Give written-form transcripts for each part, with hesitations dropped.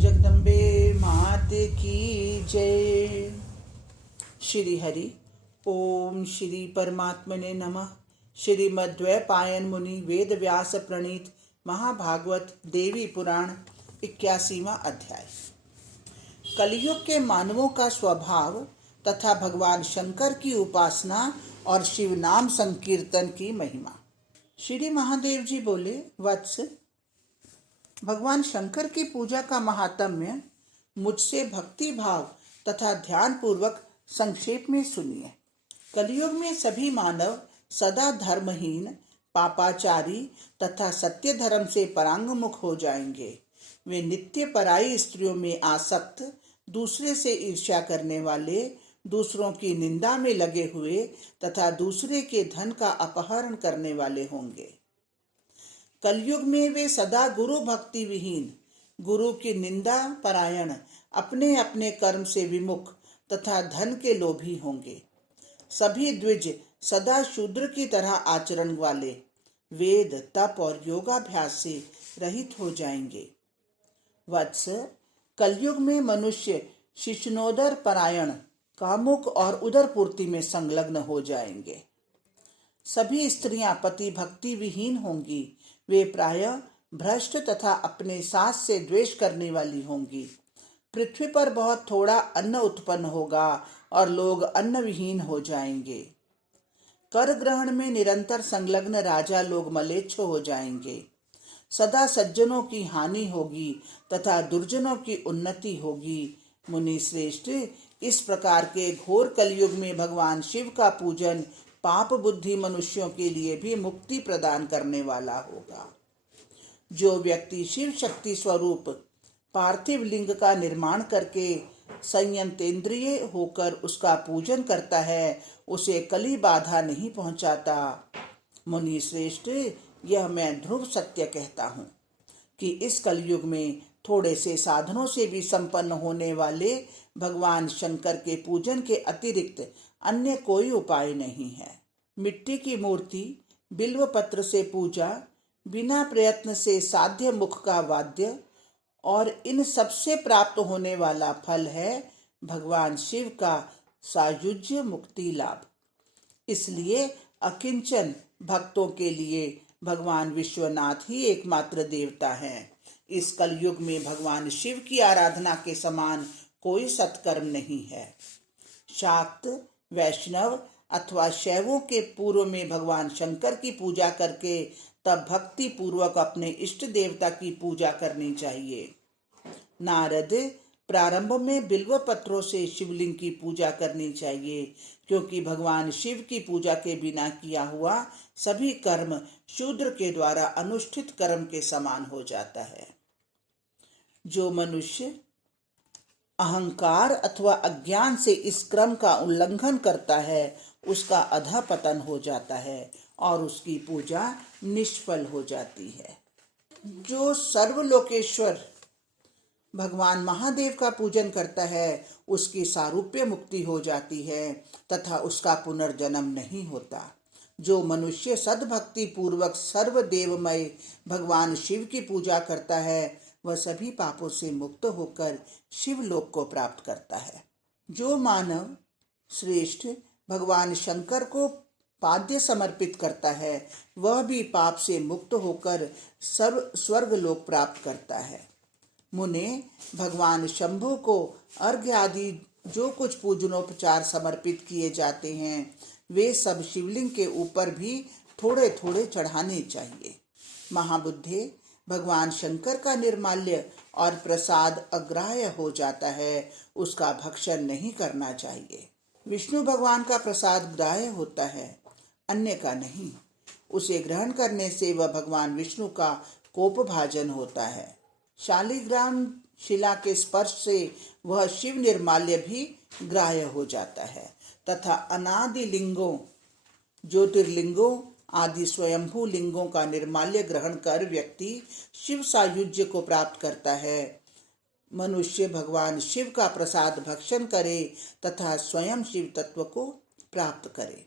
जगदम्बे मात की जय। श्री हरि ओम श्री परमात्मने नमः। श्रीमद्वैपायन मुनि वेद व्यास प्रणीत महाभागवत देवी पुराण 81वां अध्याय। कलयुग के मानवों का स्वभाव तथा भगवान शंकर की उपासना और शिव नाम संकीर्तन की महिमा। श्री महादेव जी बोले, वत्स, भगवान शंकर की पूजा का महात्म्य मुझसे भक्ति भाव तथा ध्यान पूर्वक संक्षेप में सुनिए। कलयुग में सभी मानव सदा धर्महीन, पापाचारी तथा सत्य धर्म से परांगमुख हो जाएंगे। वे नित्य पराई स्त्रियों में आसक्त, दूसरे से ईर्ष्या करने वाले, दूसरों की निंदा में लगे हुए तथा दूसरे के धन का अपहरण करने वाले होंगे। कलयुग में वे सदा गुरु भक्ति विहीन, गुरु की निंदा परायण, अपने अपने कर्म से विमुख तथा धन के लोभी होंगे। सभी द्विज सदा शूद्र की तरह आचरण वाले, वेद तप और योगाभ्यास से रहित हो जाएंगे। वत्स, कलयुग में मनुष्य शिशुनोदर परायण, कामुक और उदर पूर्ति में संलग्न हो जाएंगे। सभी स्त्रियां पति भक्ति विहीन होंगी। वे प्रायः भ्रष्ट तथा अपने सास से द्वेष करने वाली होंगी। पृथ्वी पर बहुत थोड़ा अन्न उत्पन्न होगा और लोग अन्न विहीन हो जाएंगे। कर ग्रहण में निरंतर संलग्न राजा लोग मलेच्छ हो जाएंगे। सदा सज्जनों की हानि होगी तथा दुर्जनों की उन्नति होगी। मुनि श्रेष्ठ, इस प्रकार के घोर कलयुग में भगवान शिव का पूजन पाप बुद्धि मनुष्यों के लिए भी मुक्ति प्रदान करने वाला होगा। जो व्यक्ति शिव शक्ति स्वरूप पार्थिव लिंग का निर्माण करके संयंतेंद्रिय होकर उसका पूजन करता है, उसे कली बाधा नहीं पहुंचाता। मुनि श्रेष्ठ, यह मैं ध्रुव सत्य कहता हूँ कि इस कलयुग में थोड़े से साधनों से भी संपन्न होने वाले भगवान शंकर के पूजन के अतिरिक्त अन्य कोई उपाय नहीं है। मिट्टी की मूर्ति, बिल्व पत्र से पूजा, बिना प्रयत्न से साध्य मुख का वाद्य और इन सबसे प्राप्त होने वाला फल है भगवान शिव का सायुज्य मुक्ति लाभ। इसलिए अकिंचन भक्तों के लिए भगवान विश्वनाथ ही एकमात्र देवता हैं। इस कलयुग में भगवान शिव की आराधना के समान कोई सत्कर्म नहीं है। शाक्त, वैष्णव अथवा शैवों के पूर्व में भगवान शंकर की पूजा करके तब भक्ति पूर्वक अपने इष्ट देवता की पूजा करनी चाहिए। नारद, प्रारंभ में बिल्व पत्रों से शिवलिंग की पूजा करनी चाहिए, क्योंकि भगवान शिव की पूजा के बिना किया हुआ सभी कर्म शूद्र के द्वारा अनुष्ठित कर्म के समान हो जाता है। जो मनुष्य अहंकार अथवा अज्ञान से इस क्रम का उल्लंघन करता है, उसका अधःपतन हो जाता है और उसकी पूजा निष्फल हो जाती है। जो सर्वलोकेश्वर भगवान महादेव का पूजन करता है, उसकी सारूप्य मुक्ति हो जाती है तथा उसका पुनर्जन्म नहीं होता। जो मनुष्य सद्भक्ति पूर्वक सर्वदेवमय भगवान शिव की पूजा करता है, वह सभी पापों से मुक्त होकर शिवलोक को प्राप्त करता है। जो मानव श्रेष्ठ भगवान शंकर को पाद्य समर्पित करता है, वह भी पाप से मुक्त होकर स्वर्ग लोक प्राप्त करता है। मुने, भगवान शंभु को अर्घ्य आदि जो कुछ पूजनोपचार समर्पित किए जाते हैं, वे सब शिवलिंग के ऊपर भी थोड़े थोड़े चढ़ाने चाहिए। महाबुद्धे, भगवान शंकर का निर्माल्य और प्रसाद अग्राह्य हो जाता है, उसका भक्षण नहीं करना चाहिए। विष्णु भगवान का प्रसाद ग्राह्य होता है, अन्य का नहीं। उसे ग्रहण करने से वह भगवान विष्णु का कोपभाजन होता है। शालिग्राम शिला के स्पर्श से वह शिव निर्माल्य भी ग्राह्य हो जाता है तथा अनादि लिंगों, ज्योतिर्लिंगों आदि स्वयंभू लिंगों का निर्माल्य ग्रहण कर व्यक्ति शिव सायुज्य को प्राप्त करता है। मनुष्य भगवान शिव का प्रसाद भक्षण करे तथा स्वयं शिव तत्व को प्राप्त करे।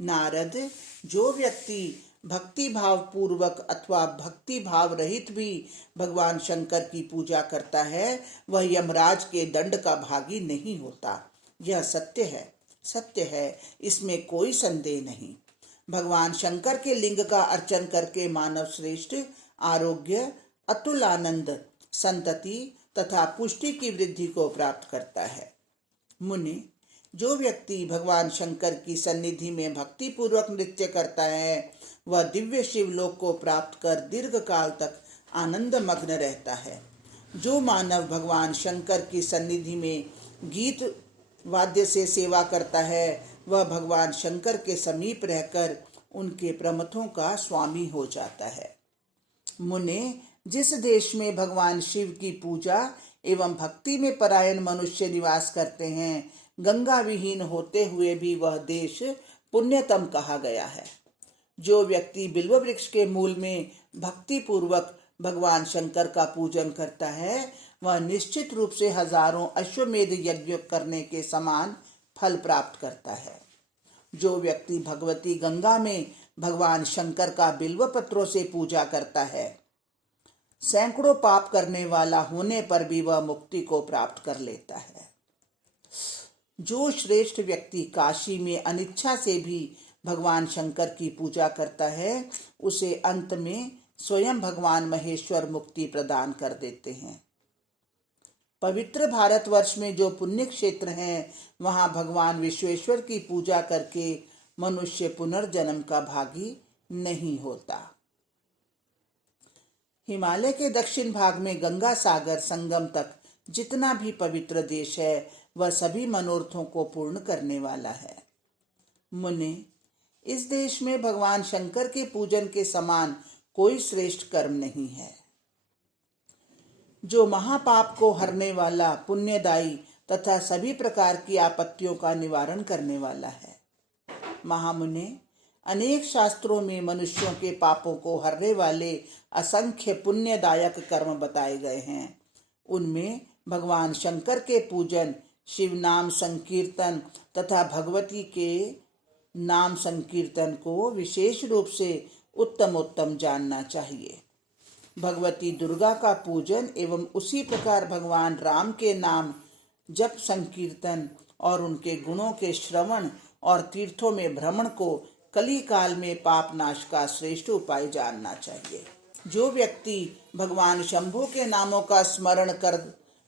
नारद, जो व्यक्ति भक्ति भाव पूर्वक अथवा भक्ति भाव रहित भी भगवान शंकर की पूजा करता है वह यमराज के दंड का भागी नहीं होता। यह सत्य है, इसमें कोई संदेह नहीं। भगवान शंकर के लिंग का अर्चन करके मानव श्रेष्ठ आरोग्य, अतुल आनंद, संतति तथा पुष्टि की वृद्धि को प्राप्त करता है। मुनि, जो व्यक्ति भगवान शंकर की सन्निधि में भक्ति पूर्वक नृत्य करता है वह दिव्य शिवलोक को प्राप्त कर दीर्घ काल तक आनंद मग्न रहता है। जो मानव भगवान शंकर की सन्निधि में गीत वाद्य से सेवा करता है वह भगवान शंकर के समीप रहकर उनके प्रमथों का स्वामी हो जाता है। मुने, जिस देश में भगवान शिव की पूजा एवं भक्ति में परायण मनुष्य निवास करते हैं, गंगा विहीन होते हुए भी वह देश पुण्यतम कहा गया है। जो व्यक्ति बिल्व वृक्ष के मूल में भक्ति पूर्वक भगवान शंकर का पूजन करता है वह निश्चित रूप से हजारों अश्वमेध यज्ञ करने के समान फल प्राप्त करता है। जो व्यक्ति भगवती गंगा में भगवान शंकर का बिल्व पत्रों से पूजा करता है, सैकड़ों पाप करने वाला होने पर भी वह मुक्ति को प्राप्त कर लेता है। जो श्रेष्ठ व्यक्ति काशी में अनिच्छा से भी भगवान शंकर की पूजा करता है उसे अंत में स्वयं भगवान महेश्वर मुक्ति प्रदान कर देते हैं। पवित्र भारतवर्ष में जो पुण्य क्षेत्र हैं वहां भगवान विश्वेश्वर की पूजा करके मनुष्य पुनर्जन्म का भागी नहीं होता। हिमालय के दक्षिण भाग में गंगा सागर संगम तक जितना भी पवित्र देश है वह सभी मनोरथों को पूर्ण करने वाला है। मुने, इस देश में भगवान शंकर के पूजन के समान कोई श्रेष्ठ कर्म नहीं है। जो महापाप को हरने वाला, पुण्यदायी तथा सभी प्रकार की आपत्तियों का निवारण करने वाला है। महामुने, अनेक शास्त्रों में मनुष्यों के पापों को हरने वाले असंख्य पुण्यदायक कर्म बताए गए हैं। उनमें भगवान शंकर के पूजन, शिव नाम संकीर्तन तथा भगवती के नाम संकीर्तन को विशेष रूप से उत्तम जानना चाहिए। भगवती दुर्गा का पूजन एवं उसी प्रकार भगवान राम के नाम जप संकीर्तन और उनके गुणों के श्रवण और तीर्थों में भ्रमण को कली काल में पाप नाश का श्रेष्ठ उपाय जानना चाहिए। जो व्यक्ति भगवान शंभु के नामों का स्मरण कर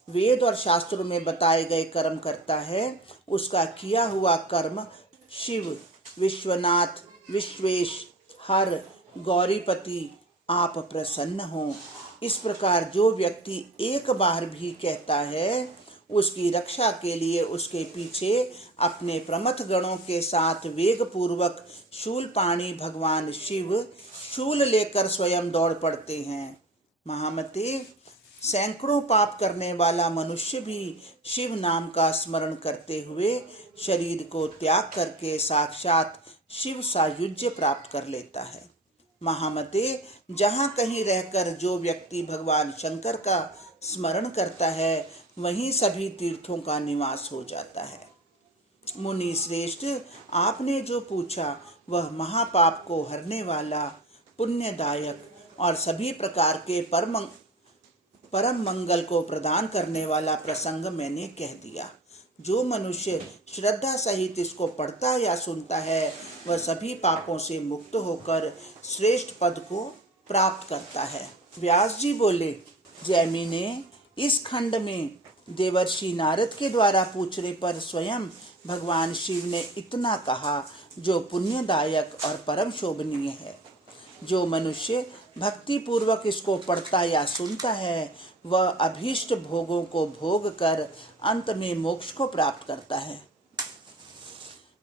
वेद और शास्त्रों में बताए गए कर्म करता है उसका किया हुआ कर्म शिव, विश्वनाथ, विश्वेश, हर, गौरीपति आप प्रसन्न हो। इस प्रकार जो व्यक्ति एक बार भी कहता है उसकी रक्षा के लिए उसके पीछे अपने प्रमथ गणों के साथ वेग पूर्वक शूलपाणी भगवान शिव शूल लेकर स्वयं दौड़ पड़ते हैं। महामते, सैकड़ों पाप करने वाला मनुष्य भी शिव नाम का स्मरण करते हुए शरीर को त्याग करके साक्षात शिव सायुज्य प्राप्त कर लेता है। महामते, जहाँ कहीं रहकर जो व्यक्ति भगवान शंकर का स्मरण करता है वहीं सभी तीर्थों का निवास हो जाता है। मुनि श्रेष्ठ, आपने जो पूछा वह महापाप को हरने वाला, पुण्यदायक और सभी प्रकार के परम मंगल को प्रदान करने वाला प्रसंग मैंने कह दिया। जो मनुष्य श्रद्धा सहित इसको पढ़ता या सुनता है वह सभी पापों से मुक्त होकर श्रेष्ठ पद को प्राप्त करता है। व्यास जी बोले, जैमिने, इस खंड में देवर्षि नारद के द्वारा पूछने पर स्वयं भगवान शिव ने इतना कहा जो पुण्यदायक और परम शोभनीय है। जो मनुष्य भक्ति पूर्वक इसको पढ़ता या सुनता है वह अभीष्ट भोगों को भोग कर अंत में मोक्ष को प्राप्त करता है।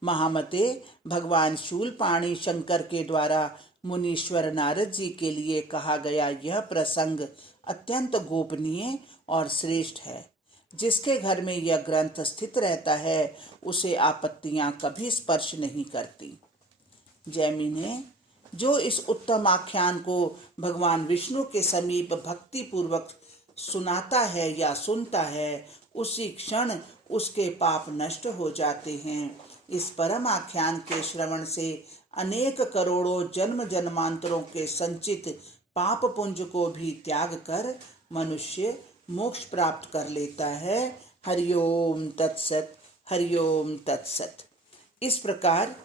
महामते, भगवान शूलपाणी शंकर के द्वारा मुनीश्वर नारद जी के लिए कहा गया यह प्रसंग अत्यंत गोपनीय और श्रेष्ठ है। जिसके घर में यह ग्रंथ स्थित रहता है उसे आपत्तियां कभी स्पर्श नहीं करती। जैमिने, जो इस उत्तम आख्यान को भगवान विष्णु के समीप भक्ति पूर्वक सुनाता है या सुनता है उसी क्षण उसके पाप नष्ट हो जाते हैं। इस परम आख्यान के श्रवण से अनेक करोड़ों जन्म जन्मांतरों के संचित पाप पुंज को भी त्याग कर मनुष्य मोक्ष प्राप्त कर लेता है। हरिओम तत्सत, हरिओम तत्सत। इस प्रकार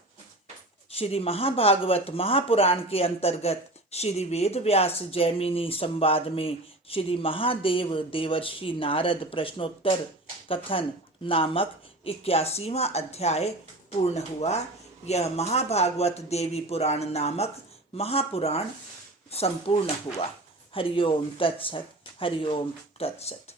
श्री महाभागवत महापुराण के अंतर्गत श्री वेद व्यास जैमिनी संवाद में श्री महादेव देवर्षि नारद प्रश्नोत्तर कथन नामक 81वां अध्याय पूर्ण हुआ। यह महाभागवत देवी पुराण नामक महापुराण संपूर्ण हुआ। हरिओम तत्सत, हरिओम तत्सत।